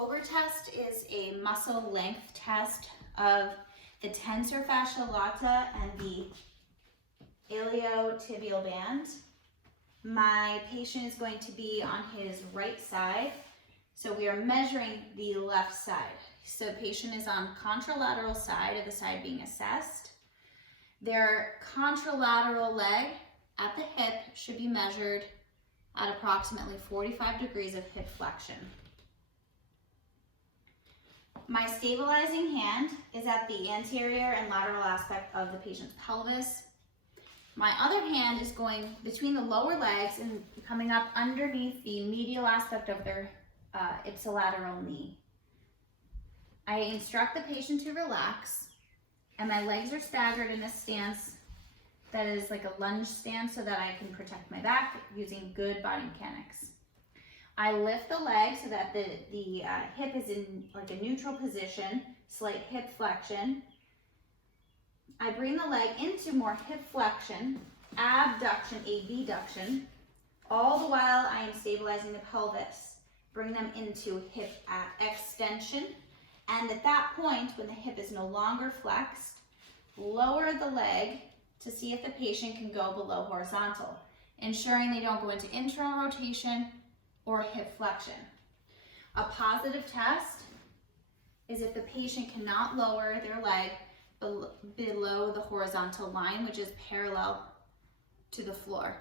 Ober test is a muscle length test of the tensor fascia lata and the iliotibial band. My patient is going to be on his right side, so we are measuring the left side. So the patient is on contralateral side of the side being assessed. Their contralateral leg at the hip should be measured at approximately 45 degrees of hip flexion. My stabilizing hand is at the anterior and lateral aspect of the patient's pelvis. My other hand is going between the lower legs and coming up underneath the medial aspect of their ipsilateral knee. I instruct the patient to relax, and my legs are staggered in a stance that is like a lunge stance so that I can protect my back using good body mechanics. I lift the leg so that the hip is in like a neutral position, slight hip flexion. I bring the leg into more hip flexion, abduction, abduction, all the while I am stabilizing the pelvis. Bring them into hip extension, and at that point, when the hip is no longer flexed, lower the leg to see if the patient can go below horizontal, ensuring they don't go into internal rotation or hip flexion. A positive test is if the patient cannot lower their leg below the horizontal line, which is parallel to the floor.